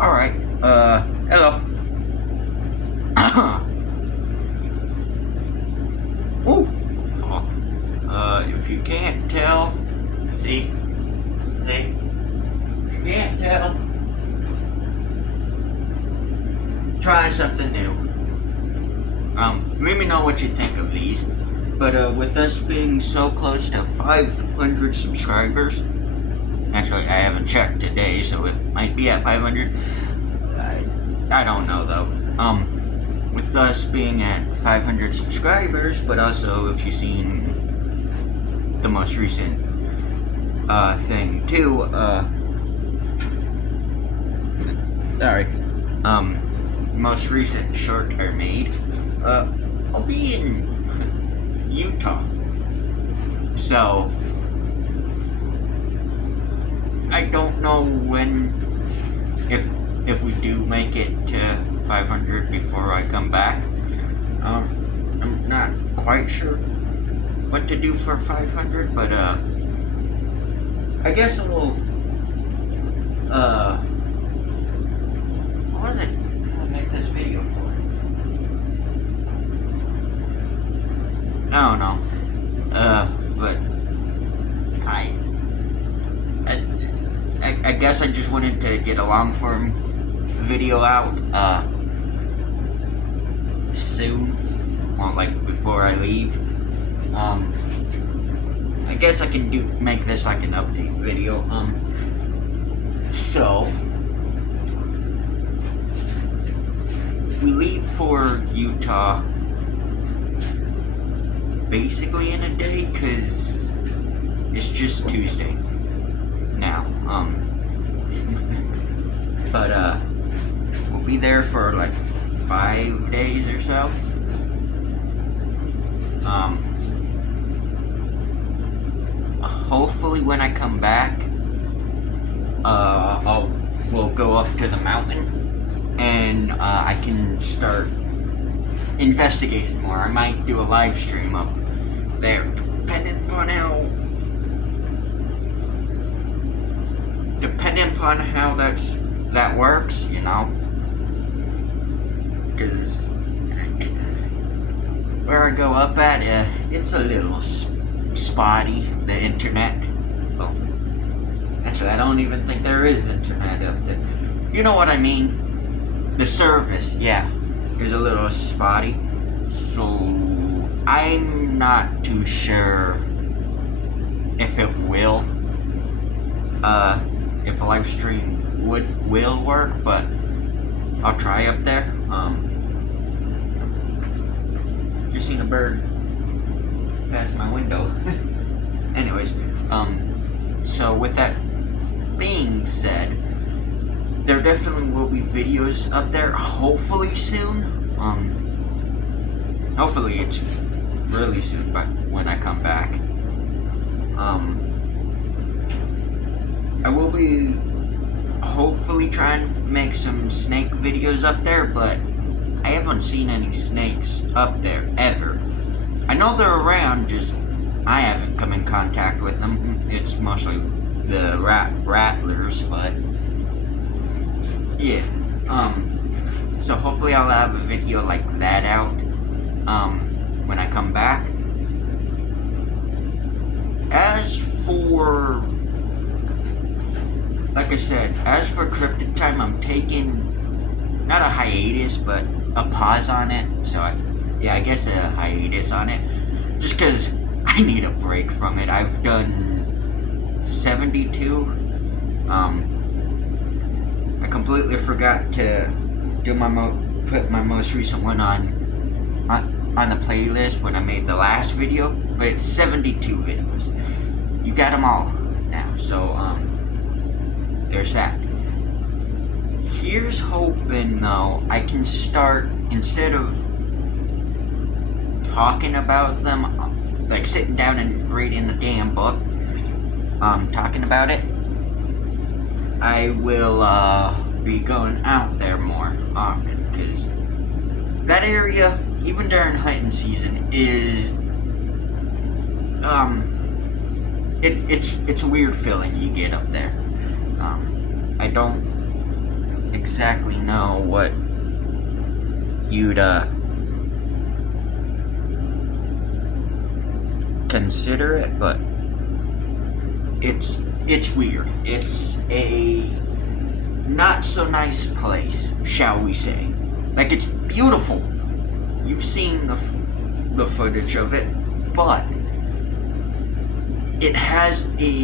Alright, hello. Ooh, fuck. If you can't tell, see, if you can't tell, try something new. Let me know what you think of these. But, with us being so close to 500 subscribers, actually, I haven't checked today, so it might be at 500. I don't know, though. With us being at 500 subscribers, but also if you've seen the most recent, thing, too, sorry, most recent short I made, I'll be in Utah. So, I don't know when, if we do make it to 500 before I come back. I'm not quite sure what to do for 500, but I guess a little, what was it I make this video for? I don't know, but I guess I just wanted to get a long form video out, soon, well, like, before I leave. I guess I can make this like an update video, so, we leave for Utah basically in a day, cause it's just Tuesday now, but, we'll be there for like 5 days or so. Hopefully when I come back, we'll go up to the mountain, and I can start investigating more. I might do a live stream up there, depending upon how that works, you know, because where I go up at, it's a little spotty, the internet. Well, actually, I don't even think there is internet up there. You know what I mean? The service, yeah, is a little spotty. So, I'm not too sure if it will, if a live stream will work, but I'll try up there. Just seen a bird pass my window. Anyways, so with that being said, there definitely will be videos up there, hopefully soon. Hopefully it's really soon, but when I come back. I will be hopefully trying to make some snake videos up there, but I haven't seen any snakes up there, ever. I know they're around, just I haven't come in contact with them. It's mostly the rattlers, but yeah. So hopefully I'll have a video like that out, when I come back. As for, like I said, as for Cryptid Time, I'm taking, not a hiatus, but a pause on it. So, I guess a hiatus on it. Just because I need a break from it. I've done 72. I completely forgot to do put my most recent one on the playlist when I made the last video. But it's 72 videos. You got them all now. So, there's that. Here's hoping, though, I can start, instead of talking about them, like sitting down and reading the damn book, talking about it, I will be going out there more often, because that area, even during hunting season, is it's a weird feeling you get up there. I don't exactly know what you'd consider it, but it's weird. It's a not so nice place, shall we say. Like, it's beautiful. You've seen the footage of it, but it has a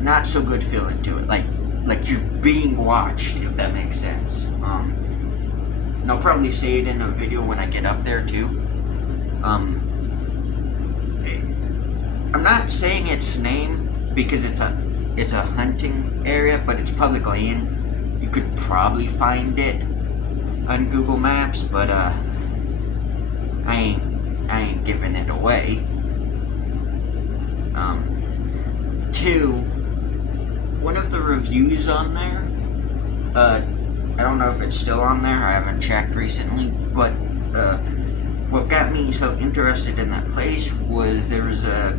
not so good feeling to it. Like you're being watched, if that makes sense. And I'll probably say it in a video when I get up there too. I'm not saying its name because it's a hunting area, but it's public land. You could probably find it on Google Maps, but I ain't giving it away. Two, one of the reviews on there, I don't know if it's still on there, I haven't checked recently, but what got me so interested in that place was there was a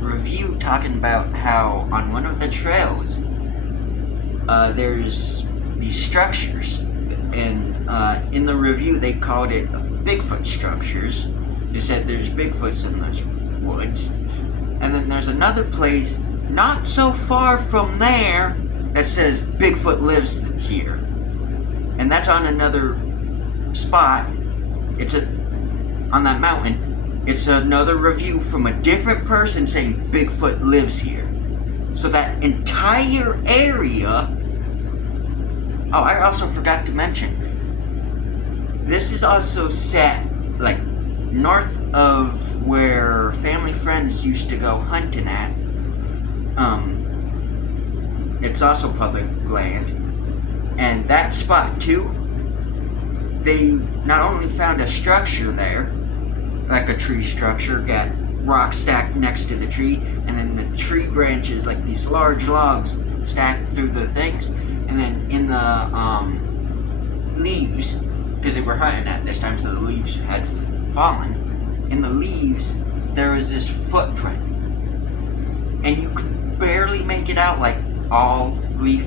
review talking about how on one of the trails, there's these structures, and in the review they called it Bigfoot structures. They said there's Bigfoots in those woods, and then there's another place not so far from there that says Bigfoot lives here, and that's on another spot. It's on that mountain. It's another review from a different person saying Bigfoot lives here. So that entire area. Oh, I also forgot to mention, this is also set like north of where family friends used to go hunting at. It's also public land, and that spot too, they not only found a structure there, like a tree structure, got rocks stacked next to the tree, and then the tree branches, like these large logs stacked through the things, and then in the leaves, because they were hunting at this time, so the leaves had fallen. In the leaves, there was this footprint, and you could barely make it out, like all leaf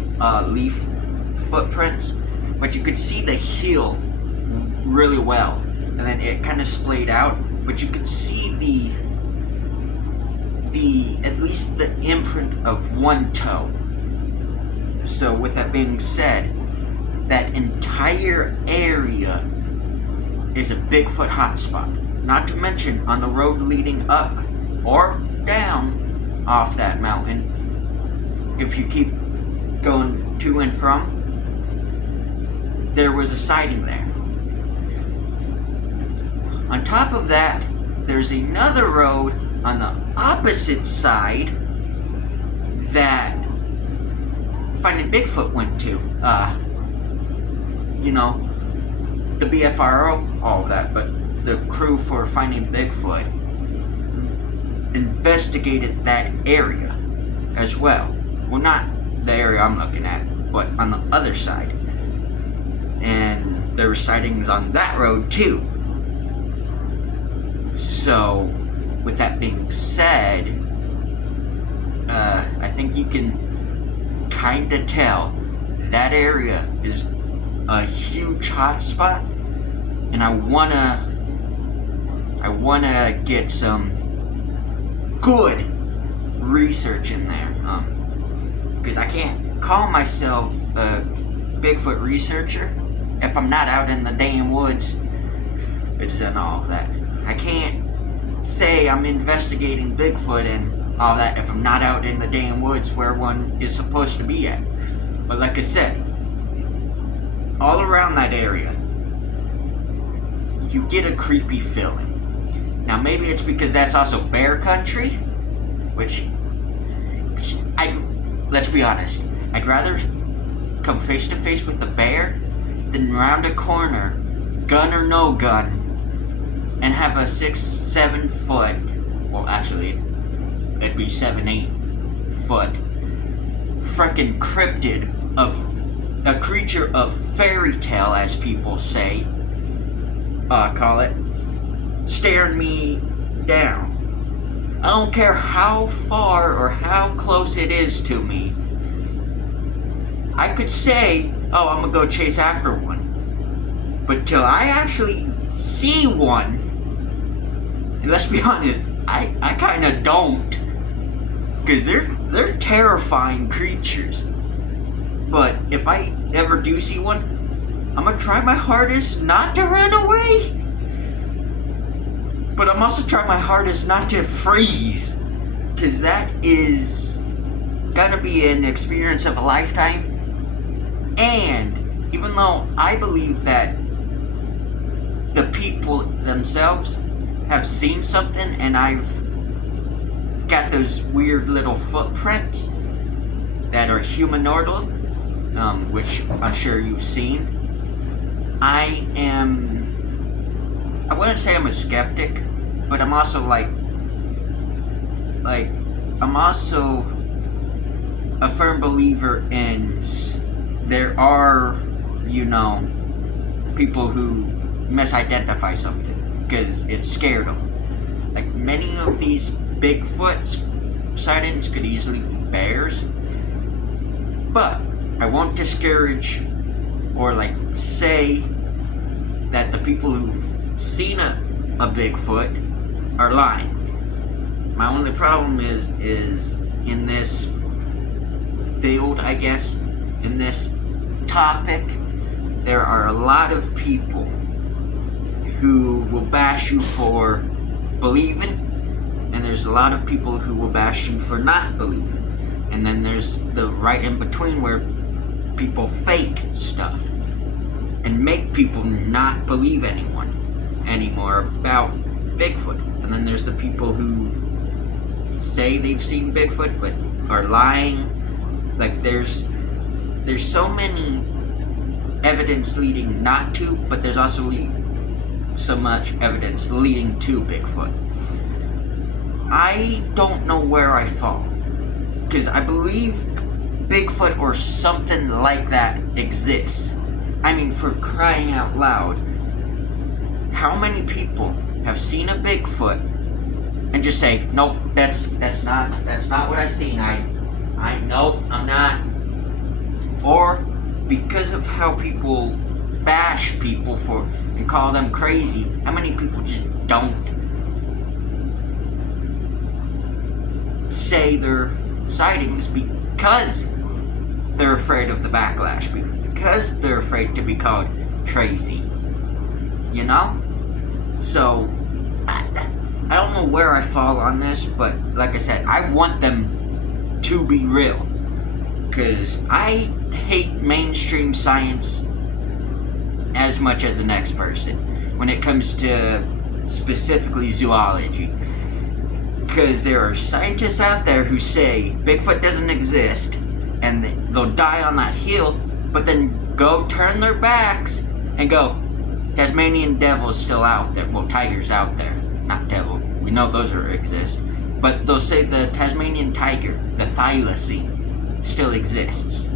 footprints, but you could see the heel really well, and then it kind of splayed out, but you could see the at least the imprint of one toe. So with that being said, that entire area is a Bigfoot hotspot. Not to mention on the road leading up or down off that mountain, if you keep going to and from, there was a sighting there. On top of that, there's another road on the opposite side that Finding Bigfoot went to. The BFRO, all of that, but the crew for Finding Bigfoot investigated that area as well. Well, not the area I'm looking at, but on the other side. And there were sightings on that road too. So, with that being said, I think you can kind of tell that area is a huge hotspot, and I wanna get some good research in there, because I can't call myself a Bigfoot researcher if I'm not out in the damn woods and all of that. I can't say I'm investigating Bigfoot and all that if I'm not out in the damn woods where one is supposed to be at. But like I said, all around that area, you get a creepy feeling. Now maybe it's because that's also bear country, which, let's be honest, I'd rather come face to face with the bear than round a corner, gun or no gun, and have a 6-7 foot, well actually, it'd be 7-8 foot, frickin' cryptid of a creature of fairy tale, as people say, call it, staring me down. I don't care how far or how close it is to me. I could say oh, I'm gonna go chase after one. But till I actually see one, and let's be honest, I kind of don't, because they're terrifying creatures. But if I ever do see one, I'm gonna try my hardest not to run away. But I'm also trying my hardest not to freeze, because that is gonna be an experience of a lifetime. And even though I believe that the people themselves have seen something, and I've got those weird little footprints that are humanoidal, which I'm sure you've seen, I wouldn't say I'm a skeptic, but I'm also I'm also a firm believer in there are, people who misidentify something because it scared them. Like, many of these Bigfoot sightings could easily be bears, but I won't discourage or say that the people who've seen a Bigfoot are lying. My only problem is in this field, I guess, in this topic, there are a lot of people who will bash you for believing, and there's a lot of people who will bash you for not believing. And then there's the right in between where people fake stuff and make people not believe anymore about Bigfoot. And then there's the people who say they've seen Bigfoot but are lying. Like, there's so many evidence leading not to, but there's also so much evidence leading to Bigfoot. I don't know where I fall, because I believe Bigfoot or something like that exists. I mean, for crying out loud, how many people have seen a Bigfoot and just say, nope, that's not what I seen. Nope, I'm not. Or because of how people bash people for and call them crazy, how many people just don't say their sightings because they're afraid of the backlash, because they're afraid to be called crazy, So I don't know where I fall on this, but like I said, I want them to be real, because I hate mainstream science as much as the next person when it comes to specifically zoology. Because there are scientists out there who say Bigfoot doesn't exist, and they'll die on that hill, but then go turn their backs and go, Tasmanian devil's still out there. Well, tiger's out there, not devil. We know those exist. But they'll say the Tasmanian tiger, the thylacine, still exists.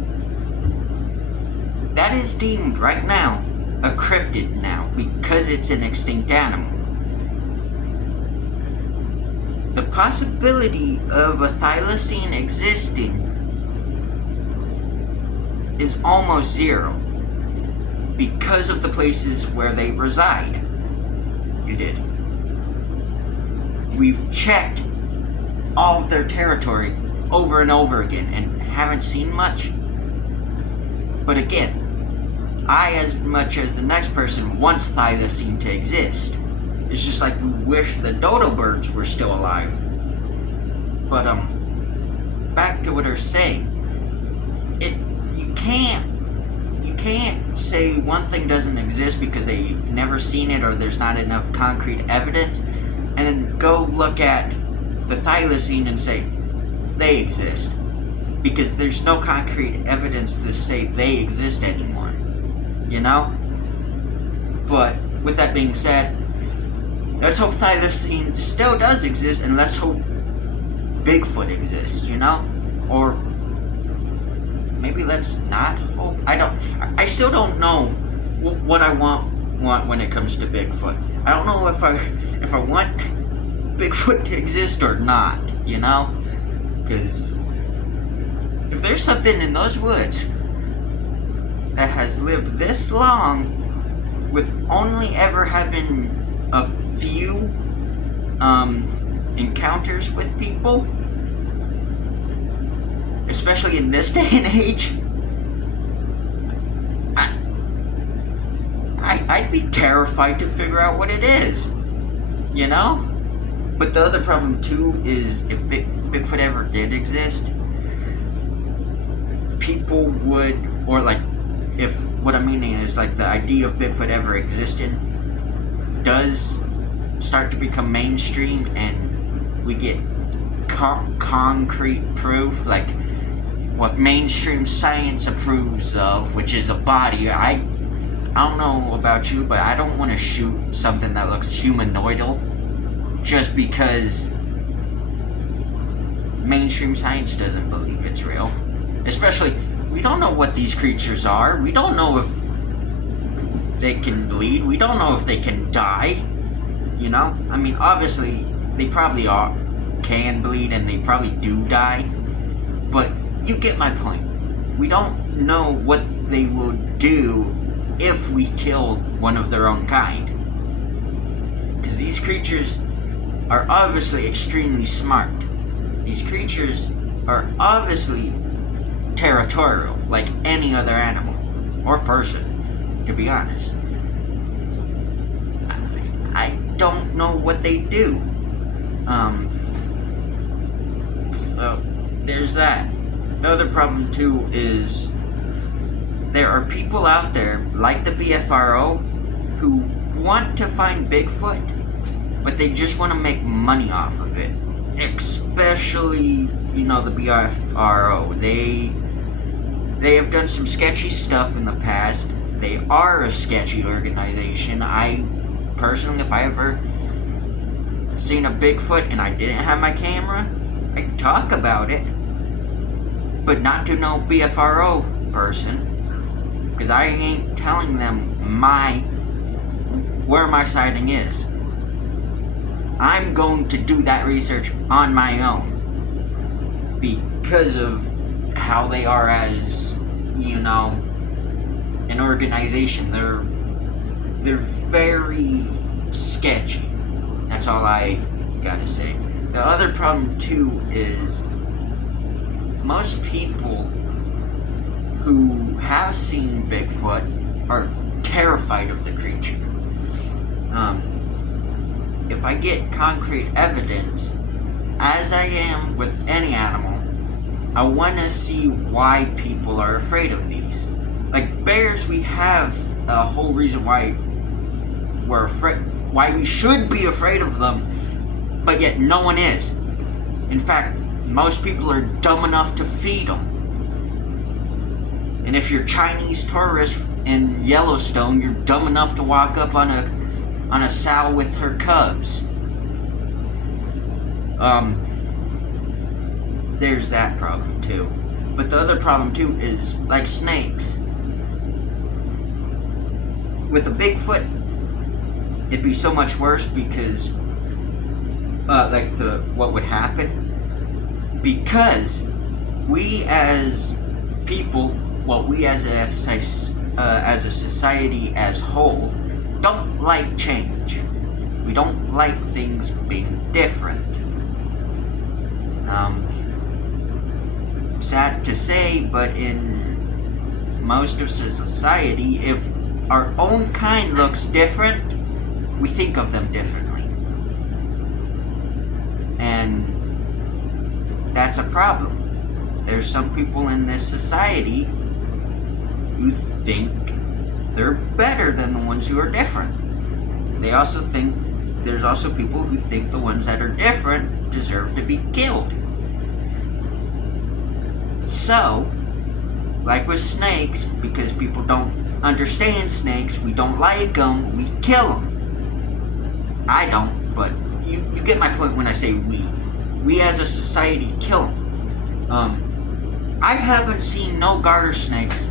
That is deemed right now a cryptid now, because it's an extinct animal. The possibility of a thylacine existing is almost zero because of the places where they reside. You did. We've checked all of their territory over and over again and haven't seen much. But again, I, as much as the next person, wants thylacine to exist. It's just like we wish the dodo birds were still alive. But back to what I was saying. You can't say one thing doesn't exist because they've never seen it or there's not enough concrete evidence, and then go look at the thylacine and say they exist, because there's no concrete evidence to say they exist anymore. But with that being said, let's hope thylacine still does exist, and let's hope Bigfoot exists, Or maybe let's not hope. I still don't know what I want when it comes to Bigfoot. I don't know if I want Bigfoot to exist or not, Because if there's something in those woods, that has lived this long with only ever having a few encounters with people, especially in this day and age, I'd be terrified to figure out what it is, you know? But the other problem too is if Bigfoot ever did exist, people would, or like, if what I'm meaning is like the idea of Bigfoot ever existing does start to become mainstream and we get concrete proof, like what mainstream science approves of, which is a body. I don't know about you, but I don't want to shoot something that looks humanoidal just because mainstream science doesn't believe it's real. Especially, we don't know what these creatures are. We don't know if they can bleed. We don't know if they can die. You know? I mean, obviously, they probably can bleed and they probably do die. But you get my point. We don't know what they would do if we killed one of their own kind. Because these creatures are obviously extremely smart. These creatures are obviously territorial, like any other animal or person, to be honest. I don't know what they do. So there's that. The other problem too is there are people out there like the BFRO who want to find Bigfoot, but they just want to make money off of it. Especially, you know, the BFRO. They have done some sketchy stuff in the past. They are a sketchy organization. I personally, if I ever seen a Bigfoot and I didn't have my camera, I'd talk about it. But not to no BFRO person. Because I ain't telling them where my sighting is. I'm going to do that research on my own. Because of how they are as, you know, an organization. They're very sketchy. That's all I gotta say. The other problem too is most people who have seen Bigfoot are terrified of the creature. If I get concrete evidence, as I am with any animal, I want to see why people are afraid of these. Like bears, we have a whole reason why we're afraid, why we should be afraid of them, but yet no one is. In fact, most people are dumb enough to feed them. And if you're Chinese tourist in Yellowstone, you're dumb enough to walk up on a sow with her cubs. There's that problem too. But the other problem too is like snakes. With a Bigfoot, it'd be so much worse because what would happen? Because we as people, we as a society as whole, don't like change. We don't like things being different. Sad to say, but in most of society, if our own kind looks different, we think of them differently. And that's a problem. There's some people in this society who think they're better than the ones who are different. They also think there's also people who think the ones that are different deserve to be killed. So, like with snakes, because people don't understand snakes, we don't like them, we kill them. I don't, but you get my point when I say we. We as a society kill them. I haven't seen no garter snakes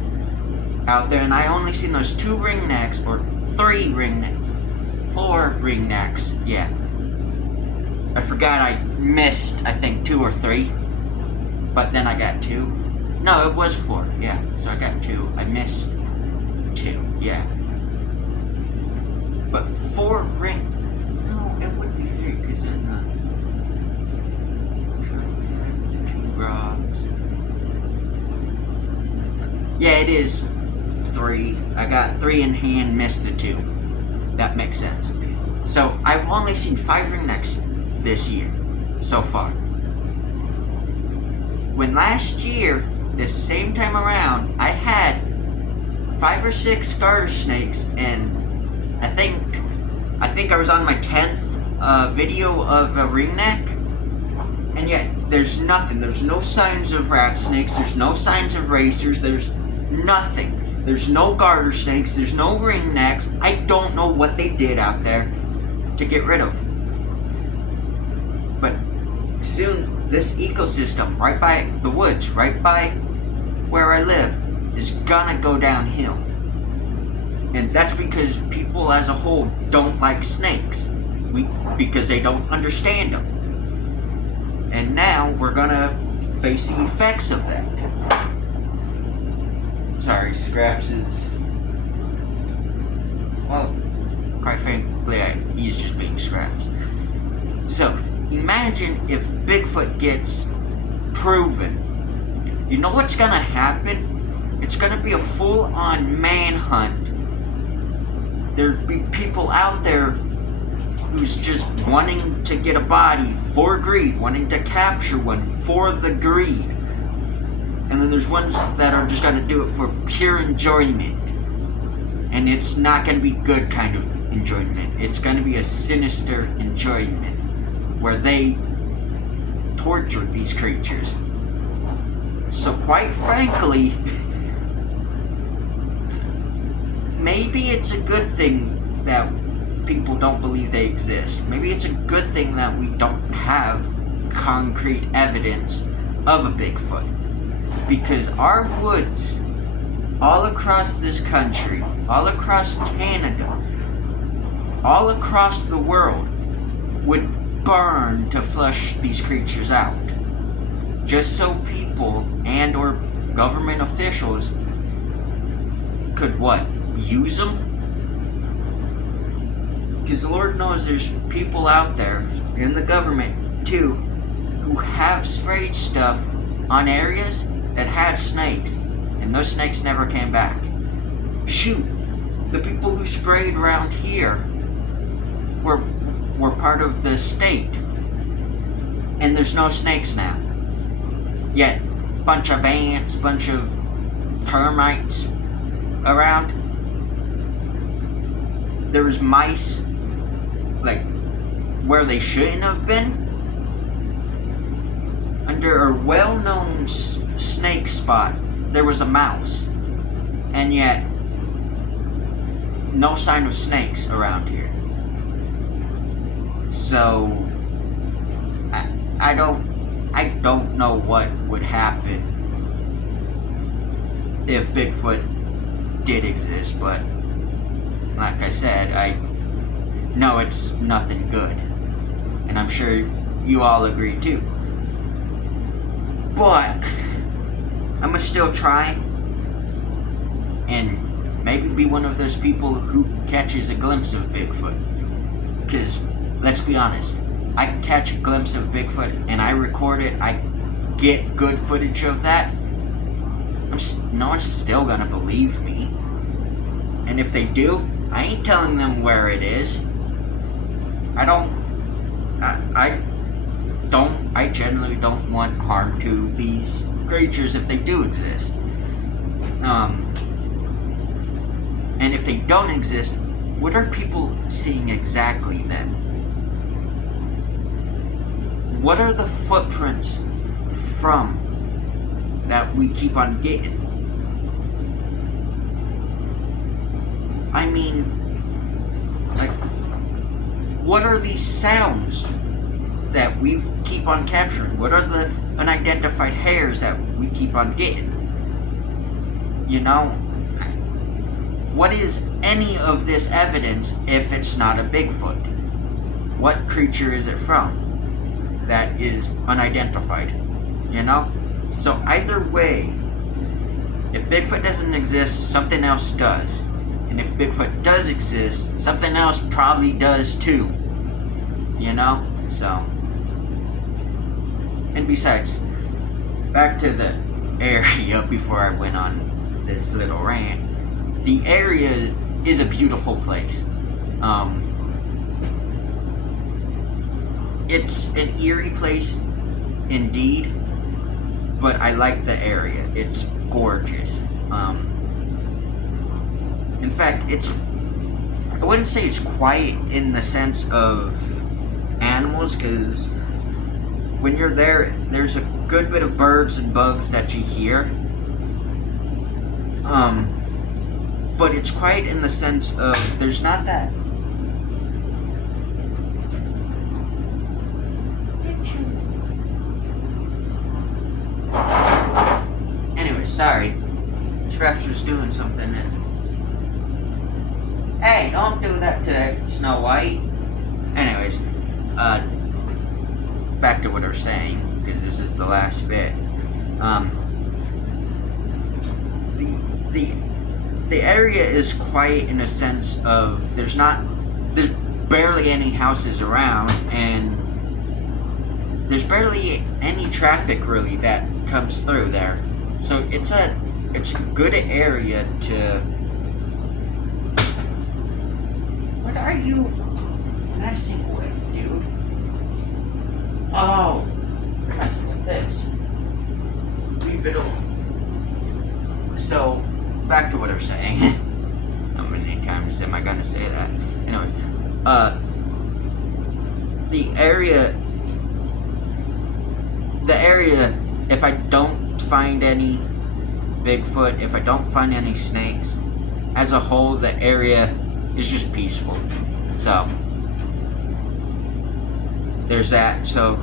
out there, and I only seen those 2 ringnecks, or 3 ringnecks, 4 ringnecks, yeah. I forgot I missed, I think, 2 or 3, but then I got 2. No, it was 4, yeah, so I got 2. I missed Yeah, it is 3. I got 3 in hand, missed the 2. That makes sense. So, I've only seen 5 ringnecks this year, so far. When last year, this same time around, I had 5 or 6 garter snakes, and I think I was on my 10th video of a ringneck, and yet there's nothing. There's no signs of rat snakes, there's no signs of racers, there's nothing. There's no garter snakes, there's no ringnecks. I don't know what they did out there to get rid of. But soon, this ecosystem right by the woods, right by where I live, is gonna go downhill. And that's because people as a whole don't like snakes. Because they don't understand them. And now we're gonna face the effects of that. Sorry, Scraps is... well, quite frankly, he's just being Scraps. So, imagine if Bigfoot gets proven. You know what's gonna happen? It's gonna be a full-on manhunt. There'll be people out there who's just wanting to get a body for greed, wanting to capture one for the greed. And then there's ones that are just gonna do it for pure enjoyment. And it's not gonna be good kind of enjoyment. It's gonna be a sinister enjoyment where they torture these creatures. So quite frankly, maybe it's a good thing that people don't believe they exist. Maybe it's a good thing that we don't have concrete evidence of a Bigfoot. Because our woods, all across this country, all across Canada, all across the world, would burn to flush these creatures out. Just so people and or government officials could what? Use them? Because the Lord knows there's people out there, in the government too, who have sprayed stuff on areas that had snakes, and those snakes never came back. Shoot, the people who sprayed around here were part of the state, and there's no snakes now. Yet, bunch of ants, bunch of termites around. There's mice, like, where they shouldn't have been. Under a well-known snake spot, there was a mouse. And yet, no sign of snakes around here. So, I don't know what would happen if Bigfoot did exist, but like I said, I know it's nothing good. And I'm sure you all agree too. But I'm gonna still try and maybe be one of those people who catches a glimpse of Bigfoot. Because, let's be honest, I catch a glimpse of Bigfoot and I record it, I get good footage of that, no one's still gonna believe me. And if they do, I ain't telling them where it is. I generally don't want harm to these creatures if they do exist. And if they don't exist, what are people seeing exactly then? What are the footprints from that we keep on getting? I mean, like, what are these sounds that we keep on capturing? What are the unidentified hairs that we keep on getting? You know, what is any of this evidence if it's not a Bigfoot? What creature is it from that is unidentified? You know? So either way, if Bigfoot doesn't exist, something else does. And if Bigfoot does exist, something else probably does too. You know? So. And besides, back to the area before I went on this little rant, the area is a beautiful place. It's an eerie place indeed, but I like the area. It's gorgeous. In fact, I wouldn't say it's quiet in the sense of animals, because when you're there, there's a good bit of birds and bugs that you hear. But it's quiet in the sense of there's not that. Anyway, sorry. Scraps was doing something and. Hey, don't do that to Snow White. Anyways, back to what I was saying, because this is the last bit. The area is quiet in a sense of there's barely any houses around, and there's barely any traffic really that comes through there. So it's a good area to. What are you messing with, dude? Oh, you're messing with this. Leave it alone. So, back to what I was saying. How many times am I gonna say that? Anyways, the area, if I don't find any Bigfoot, if I don't find any snakes, as a whole, the area is just peaceful. So, there's that. So,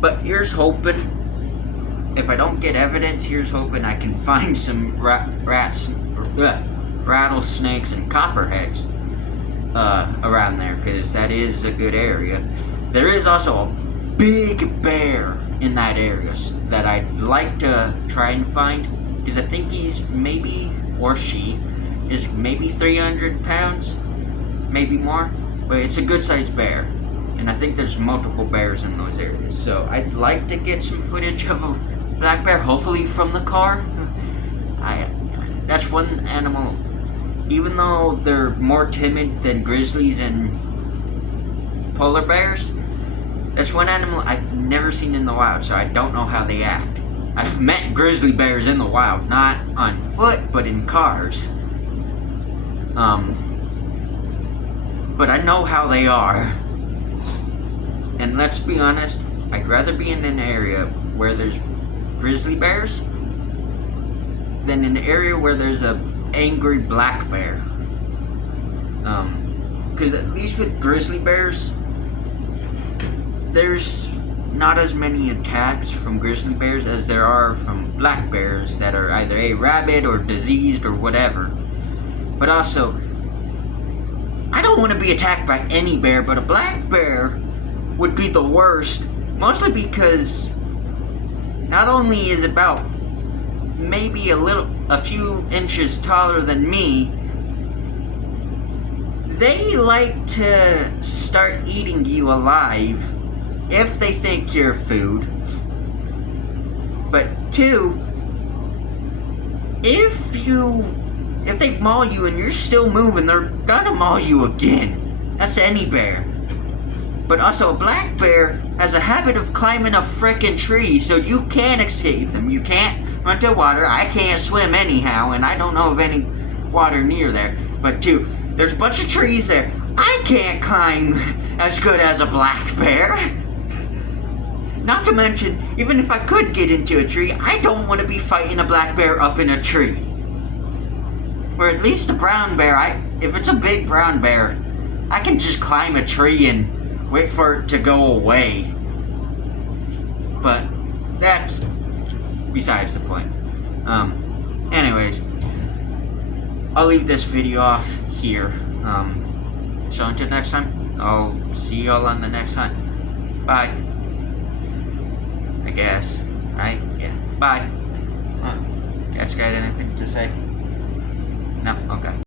but here's hoping. If I don't get evidence, here's hoping I can find some rattlesnakes and copperheads around there, because that is a good area. There is also a big bear in that area that I'd like to try and find, because I think he's maybe, or she, is maybe 300 pounds, maybe more, but it's a good sized bear. And I think there's multiple bears in those areas. So I'd like to get some footage of a black bear, hopefully from the car. That's one animal, even though they're more timid than grizzlies and polar bears, that's one animal I've never seen in the wild, so I don't know how they act. I've met grizzly bears in the wild, not on foot, but in cars. But I know how they are. And let's be honest, I'd rather be in an area where there's grizzly bears than an area where there's a angry black bear. Because at least with grizzly bears, there's not as many attacks from grizzly bears as there are from black bears that are either rabid or diseased or whatever. But also, I don't want to be attacked by any bear, but a black bear would be the worst, mostly because not only is it about maybe a few inches taller than me, they like to start eating you alive if they think you're food. But two, if they maul you and you're still moving, they're gonna maul you again. That's any bear. But also, a black bear has a habit of climbing a frickin' tree, so you can't escape them. You can't run to water. I can't swim anyhow, and I don't know of any water near there. But two, there's a bunch of trees there. I can't climb as good as a black bear. Not to mention, even if I could get into a tree, I don't want to be fighting a black bear up in a tree. Where at least a brown bear, if it's a big brown bear, I can just climb a tree and wait for it to go away. But that's besides the point. Anyways, I'll leave this video off here. So until next time, I'll see y'all on the next hunt. Bye. I guess, right? Yeah. Bye. Catch got anything to say? No? Okay.